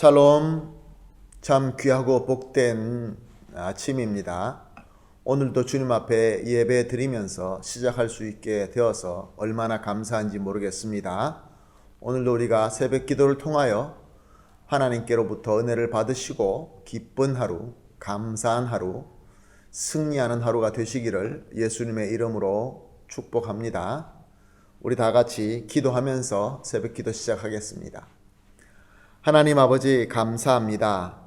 샬롬, 참 귀하고 복된 아침입니다. 오늘도 주님 앞에 예배 드리면서 시작할 수 있게 되어서 얼마나 감사한지 모르겠습니다. 오늘도 우리가 새벽 기도를 통하여 하나님께로부터 은혜를 받으시고 기쁜 하루, 감사한 하루, 승리하는 하루가 되시기를 예수님의 이름으로 축복합니다. 우리 다 같이 기도하면서 새벽 기도 시작하겠습니다. 하나님 아버지 감사합니다.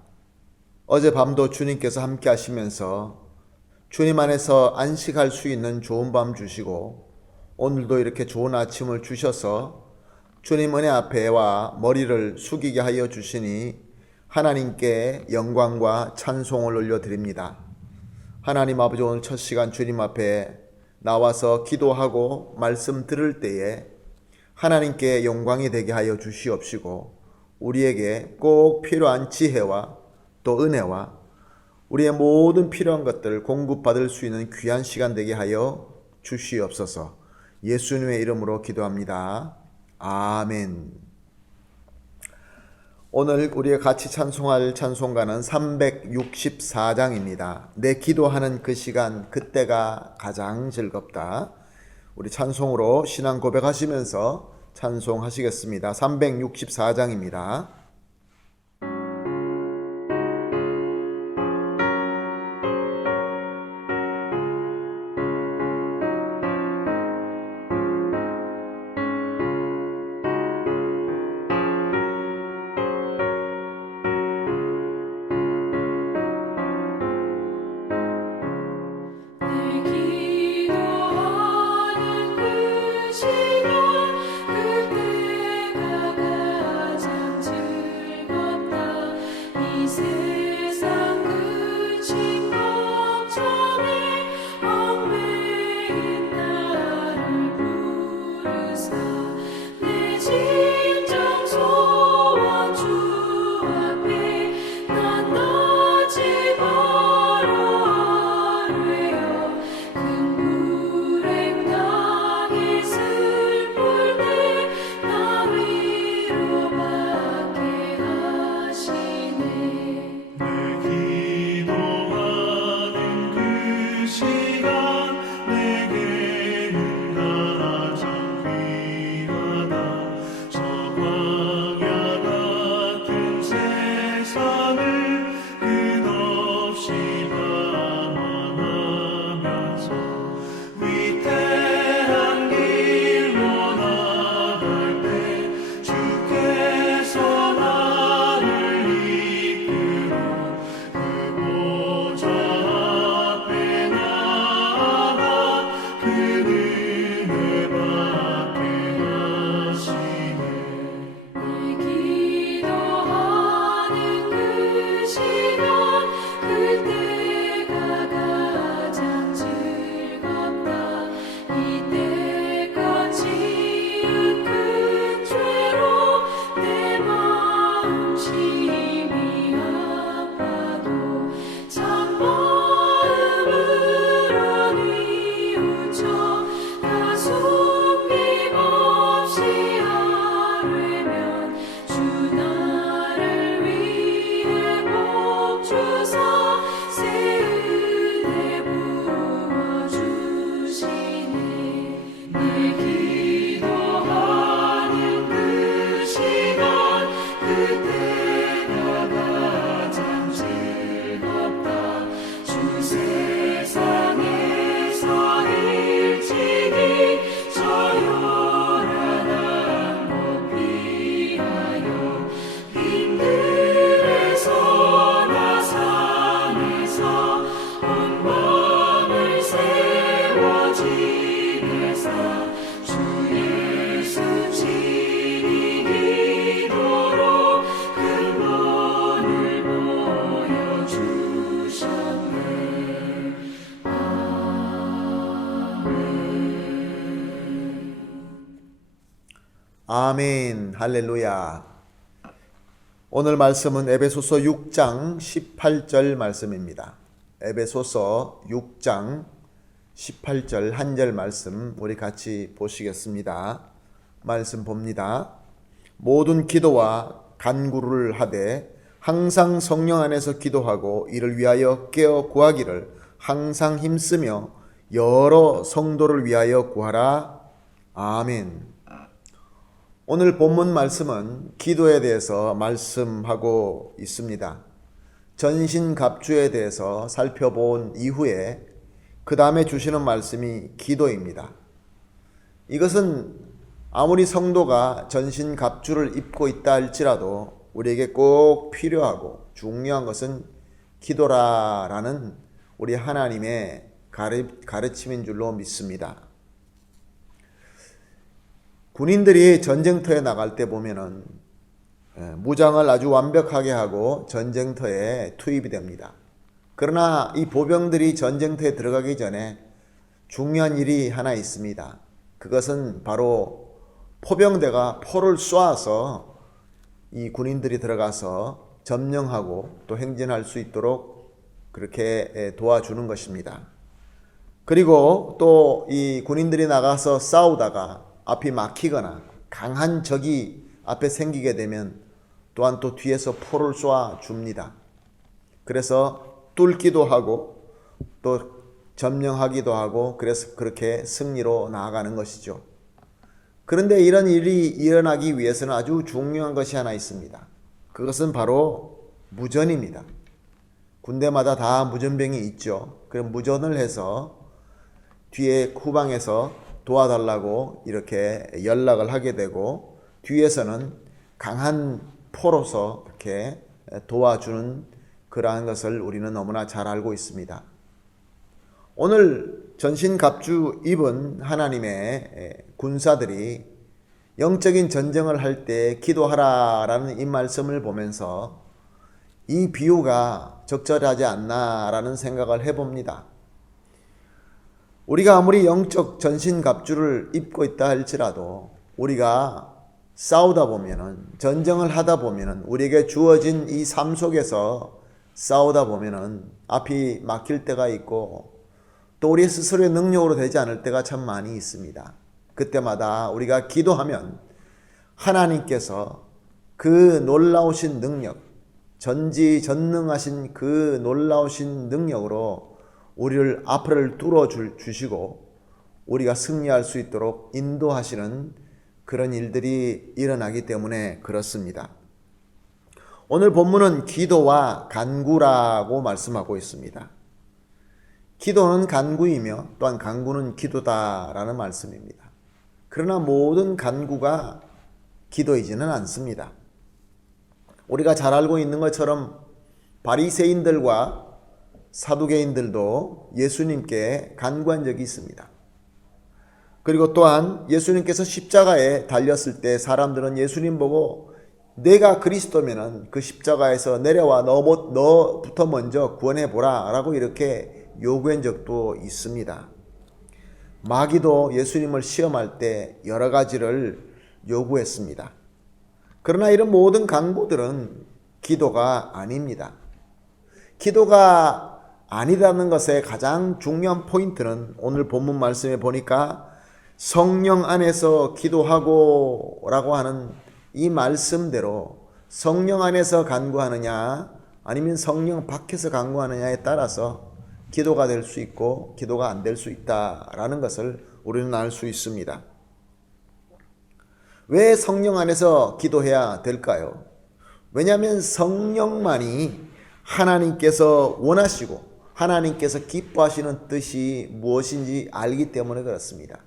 어젯밤도 주님께서 함께 하시면서 주님 안에서 안식할 수 있는 좋은 밤 주시고 오늘도 이렇게 좋은 아침을 주셔서 주님 은혜 앞에 와 머리를 숙이게 하여 주시니 하나님께 영광과 찬송을 올려드립니다. 하나님 아버지 오늘 첫 시간 주님 앞에 나와서 기도하고 말씀 들을 때에 하나님께 영광이 되게 하여 주시옵시고 우리에게 꼭 필요한 지혜와 또 은혜와 우리의 모든 필요한 것들을 공급받을 수 있는 귀한 시간 되게 하여 주시옵소서. 예수님의 이름으로 기도합니다. 아멘. 오늘 우리가 같이 찬송할 찬송가는 364장입니다. 내 기도하는 그 시간 그때가 가장 즐겁다. 우리 찬송으로 신앙 고백하시면서 찬송하시겠습니다. 364장입니다. 그때가 가장 즐거워 아멘. 할렐루야. 오늘 말씀은 에베소서 6장 18절 말씀입니다. 에베소서 6장 18절 한 절 말씀 우리 같이 보시겠습니다. 말씀 봅니다. 모든 기도와 간구를 하되 항상 성령 안에서 기도하고 이를 위하여 깨어 구하기를 항상 힘쓰며 여러 성도를 위하여 구하라. 아멘. 오늘 본문 말씀은 기도에 대해서 말씀하고 있습니다. 전신갑주에 대해서 살펴본 이후에 그 다음에 주시는 말씀이 기도입니다. 이것은 아무리 성도가 전신갑주를 입고 있다 할지라도 우리에게 꼭 필요하고 중요한 것은 기도라라는 우리 하나님의 가르침인 줄로 믿습니다. 군인들이 전쟁터에 나갈 때 보면은 무장을 아주 완벽하게 하고 전쟁터에 투입이 됩니다. 그러나 이 보병들이 전쟁터에 들어가기 전에 중요한 일이 하나 있습니다. 그것은 바로 포병대가 포를 쏘아서 이 군인들이 들어가서 점령하고 또 행진할 수 있도록 그렇게 도와주는 것입니다. 그리고 또 이 군인들이 나가서 싸우다가 앞이 막히거나 강한 적이 앞에 생기게 되면 또한 또 뒤에서 포를 쏘아 줍니다. 그래서 뚫기도 하고 또 점령하기도 하고 그래서 그렇게 승리로 나아가는 것이죠. 그런데 이런 일이 일어나기 위해서는 아주 중요한 것이 하나 있습니다. 그것은 바로 무전입니다. 군대마다 다 무전병이 있죠. 그럼 무전을 해서 뒤에 후방에서 도와달라고 이렇게 연락을 하게 되고 뒤에서는 강한 포로서 이렇게 도와주는 그러한 것을 우리는 너무나 잘 알고 있습니다. 오늘 전신갑주 입은 하나님의 군사들이 영적인 전쟁을 할 때 기도하라라는 이 말씀을 보면서 이 비유가 적절하지 않나라는 생각을 해봅니다. 우리가 아무리 영적 전신갑주를 입고 있다 할지라도 우리가 싸우다 보면은 전쟁을 하다 보면은 우리에게 주어진 이 삶 속에서 싸우다 보면은 앞이 막힐 때가 있고 또 우리 스스로의 능력으로 되지 않을 때가 참 많이 있습니다. 그때마다 우리가 기도하면 하나님께서 그 놀라우신 능력, 전지전능하신 그 놀라우신 능력으로 우리를 앞을 뚫어 주시고 우리가 승리할 수 있도록 인도하시는 그런 일들이 일어나기 때문에 그렇습니다. 오늘 본문은 기도와 간구라고 말씀하고 있습니다. 기도는 간구이며 또한 간구는 기도다라는 말씀입니다. 그러나 모든 간구가 기도이지는 않습니다. 우리가 잘 알고 있는 것처럼 바리새인들과 사두개인들도 예수님께 간구한 적이 있습니다. 그리고 또한 예수님께서 십자가에 달렸을 때 사람들은 예수님 보고 내가 그리스도면은 그 십자가에서 내려와 너부터 먼저 구원해 보라 라고 이렇게 요구한 적도 있습니다. 마귀도 예수님을 시험할 때 여러 가지를 요구했습니다. 그러나 이런 모든 간구들은 기도가 아닙니다. 기도가 아니라는 것의 가장 중요한 포인트는 오늘 본문 말씀에 보니까 성령 안에서 기도하고 라고 하는 이 말씀대로 성령 안에서 간구하느냐 아니면 성령 밖에서 간구하느냐에 따라서 기도가 될 수 있고 기도가 안 될 수 있다라는 것을 우리는 알 수 있습니다. 왜 성령 안에서 기도해야 될까요? 왜냐하면 성령만이 하나님께서 원하시고 하나님께서 기뻐하시는 뜻이 무엇인지 알기 때문에 그렇습니다.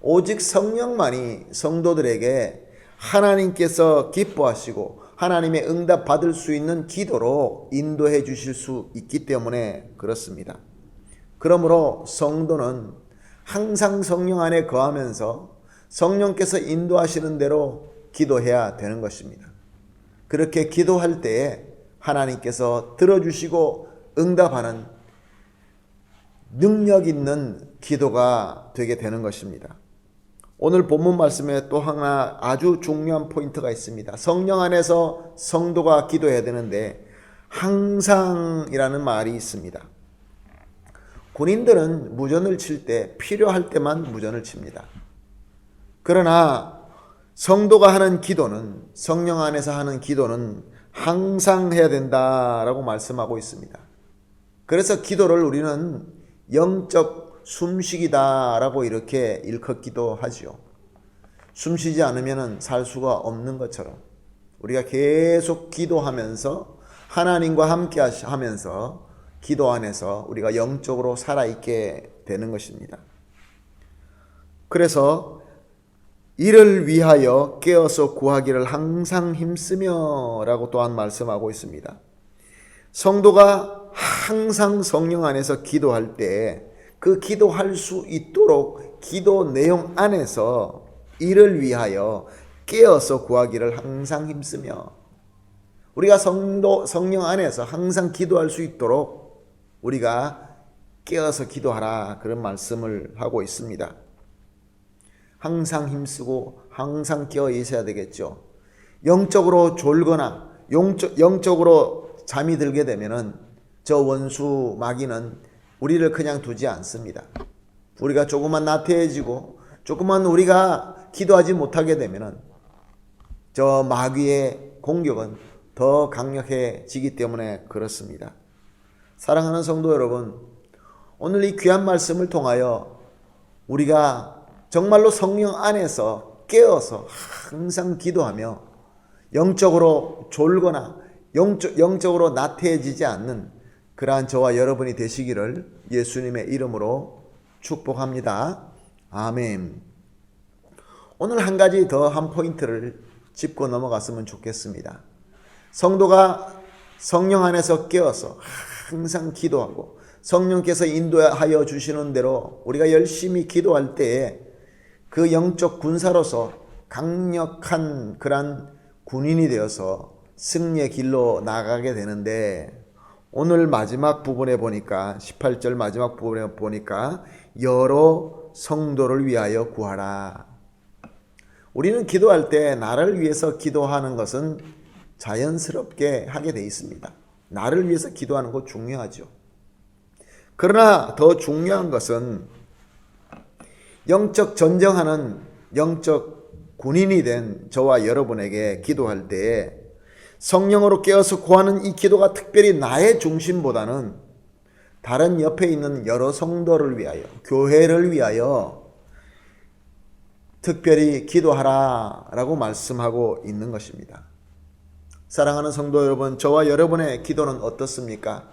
오직 성령만이 성도들에게 하나님께서 기뻐하시고 하나님의 응답 받을 수 있는 기도로 인도해 주실 수 있기 때문에 그렇습니다. 그러므로 성도는 항상 성령 안에 거하면서 성령께서 인도하시는 대로 기도해야 되는 것입니다. 그렇게 기도할 때에 하나님께서 들어주시고 응답하는 능력 있는 기도가 되게 되는 것입니다. 오늘 본문 말씀에 또 하나 아주 중요한 포인트가 있습니다. 성령 안에서 성도가 기도해야 되는데 항상이라는 말이 있습니다. 군인들은 무전을 칠 때 필요할 때만 무전을 칩니다. 그러나 성도가 하는 기도는, 성령 안에서 하는 기도는 항상 해야 된다라고 말씀하고 있습니다. 그래서 기도를 우리는 영적 숨쉬기다라고 이렇게 일컫기도 하지요. 숨쉬지 않으면 살 수가 없는 것처럼 우리가 계속 기도하면서 하나님과 함께 하면서 기도 안에서 우리가 영적으로 살아있게 되는 것입니다. 그래서 이를 위하여 깨어서 구하기를 항상 힘쓰며 라고 또한 말씀하고 있습니다. 성도가 항상 성령 안에서 기도할 때 그 기도할 수 있도록 기도 내용 안에서 이를 위하여 깨어서 구하기를 항상 힘쓰며, 우리가 성령 안에서 항상 기도할 수 있도록 우리가 깨어서 기도하라, 그런 말씀을 하고 있습니다. 항상 힘쓰고 항상 깨어 있어야 되겠죠. 영적으로 졸거나 영적으로 잠이 들게 되면은 저 원수 마귀는 우리를 그냥 두지 않습니다. 우리가 조금만 나태해지고 조금만 우리가 기도하지 못하게 되면은 저 마귀의 공격은 더 강력해지기 때문에 그렇습니다. 사랑하는 성도 여러분, 오늘 이 귀한 말씀을 통하여 우리가 정말로 성령 안에서 깨어서 항상 기도하며 영적으로 졸거나 영적으로 나태해지지 않는 그러한 저와 여러분이 되시기를 예수님의 이름으로 축복합니다. 아멘. 오늘 한 가지 더 한 포인트를 짚고 넘어갔으면 좋겠습니다. 성도가 성령 안에서 깨어서 항상 기도하고 성령께서 인도하여 주시는 대로 우리가 열심히 기도할 때에 그 영적 군사로서 강력한 그런 군인이 되어서 승리의 길로 나가게 되는데, 오늘 마지막 부분에 보니까 18절 마지막 부분에 보니까 여러 성도를 위하여 구하라. 우리는 기도할 때 나를 위해서 기도하는 것은 자연스럽게 하게 돼 있습니다. 나를 위해서 기도하는 거 중요하죠. 그러나 더 중요한 것은 영적 전쟁하는 영적 군인이 된 저와 여러분에게 기도할 때 성령으로 깨어서 구하는 이 기도가 특별히 나의 중심보다는 다른 옆에 있는 여러 성도를 위하여, 교회를 위하여 특별히 기도하라 라고 말씀하고 있는 것입니다. 사랑하는 성도 여러분, 저와 여러분의 기도는 어떻습니까?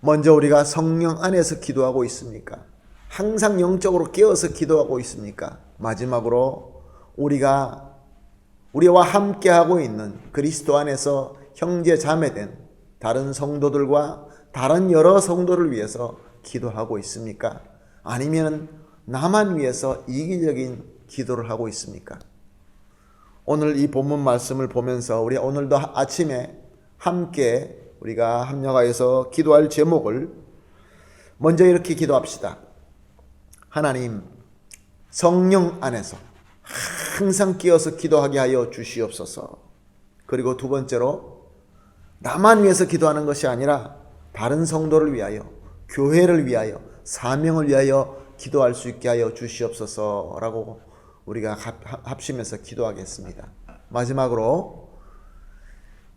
먼저 우리가 성령 안에서 기도하고 있습니까? 항상 영적으로 깨어서 기도하고 있습니까? 마지막으로 우리와 함께하고 있는 그리스도 안에서 형제 자매된 다른 성도들과 다른 여러 성도를 위해서 기도하고 있습니까? 아니면 나만 위해서 이기적인 기도를 하고 있습니까? 오늘 이 본문 말씀을 보면서 우리 오늘도 아침에 함께 우리가 합력하여서 기도할 제목을 먼저 이렇게 기도합시다. 하나님, 성령 안에서 항상 끼어서 기도하게 하여 주시옵소서. 그리고 두 번째로 나만 위해서 기도하는 것이 아니라 다른 성도를 위하여, 교회를 위하여, 사명을 위하여 기도할 수 있게 하여 주시옵소서라고 우리가 합심해서 기도하겠습니다. 마지막으로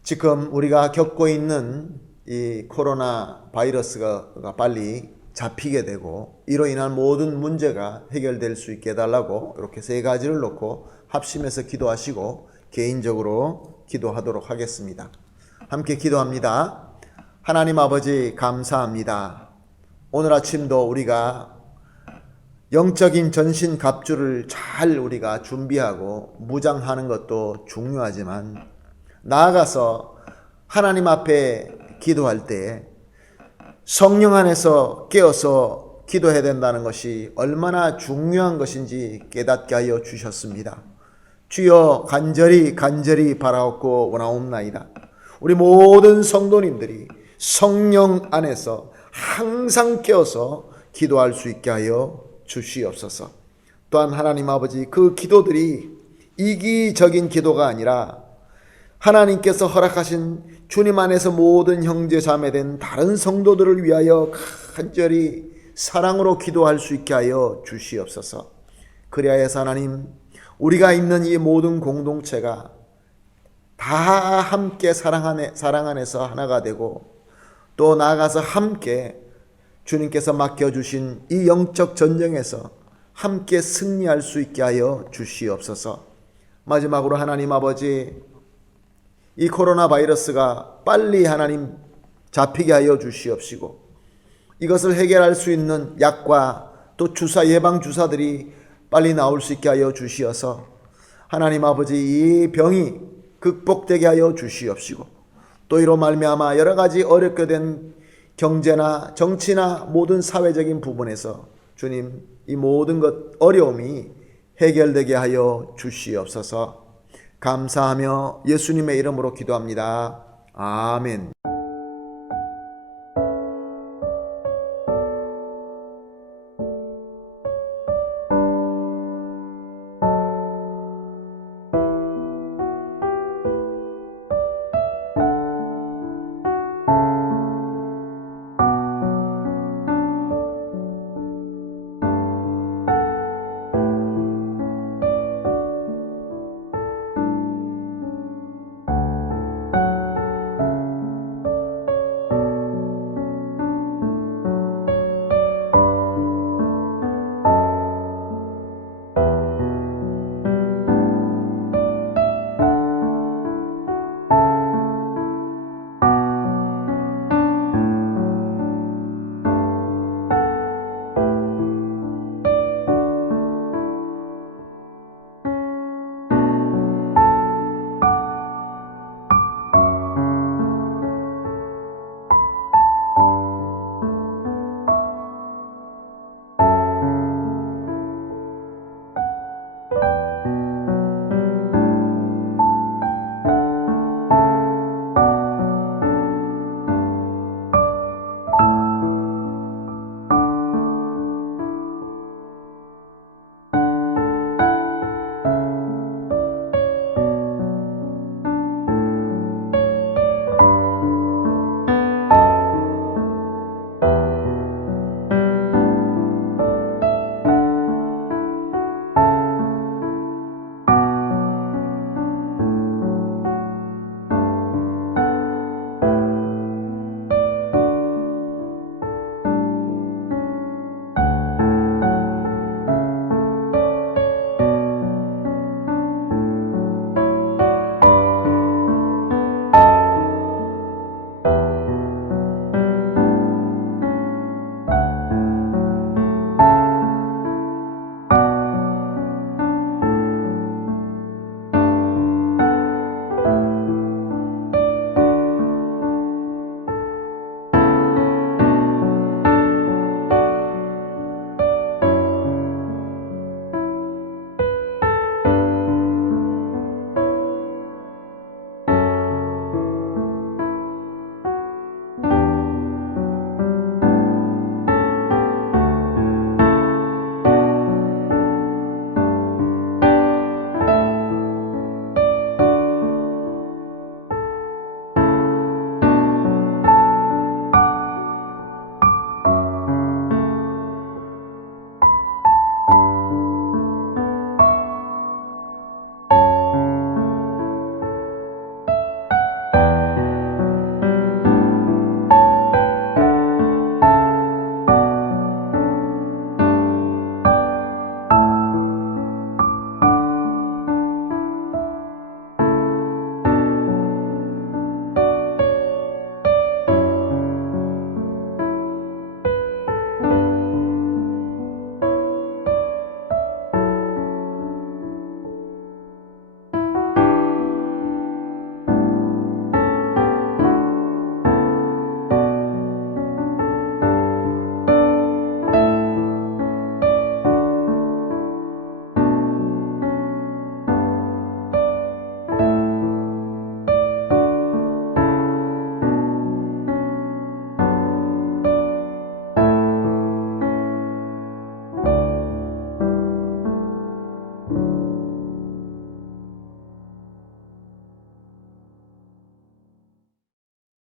지금 우리가 겪고 있는 이 코로나 바이러스가 빨리 잡히게 되고 이로 인한 모든 문제가 해결될 수 있게 해달라고 이렇게 세 가지를 놓고 합심해서 기도하시고 개인적으로 기도하도록 하겠습니다. 함께 기도합니다. 하나님 아버지, 감사합니다. 오늘 아침도 우리가 영적인 전신 갑주를 잘 우리가 준비하고 무장하는 것도 중요하지만 나아가서 하나님 앞에 기도할 때 성령 안에서 깨어서 기도해야 된다는 것이 얼마나 중요한 것인지 깨닫게 하여 주셨습니다. 주여, 간절히 바라옵고 원하옵나이다. 우리 모든 성도님들이 성령 안에서 항상 깨어서 기도할 수 있게 하여 주시옵소서. 또한 하나님 아버지, 그 기도들이 이기적인 기도가 아니라 하나님께서 허락하신 주님 안에서 모든 형제 자매된 다른 성도들을 위하여 간절히 사랑으로 기도할 수 있게 하여 주시옵소서. 그래야 해서 하나님, 우리가 있는 이 모든 공동체가 다 함께 사랑 안에서 하나가 되고, 또 나아가서 함께 주님께서 맡겨주신 이 영적 전쟁에서 함께 승리할 수 있게 하여 주시옵소서. 마지막으로 하나님 아버지, 이 코로나 바이러스가 빨리 하나님 잡히게 하여 주시옵시고, 이것을 해결할 수 있는 약과 또 주사, 예방 주사들이 빨리 나올 수 있게 하여 주시어서 하나님 아버지, 이 병이 극복되게 하여 주시옵시고, 또 이로 말미암아 여러 가지 어렵게 된 경제나 정치나 모든 사회적인 부분에서 주님, 이 모든 것 어려움이 해결되게 하여 주시옵소서. 감사하며 예수님의 이름으로 기도합니다. 아멘.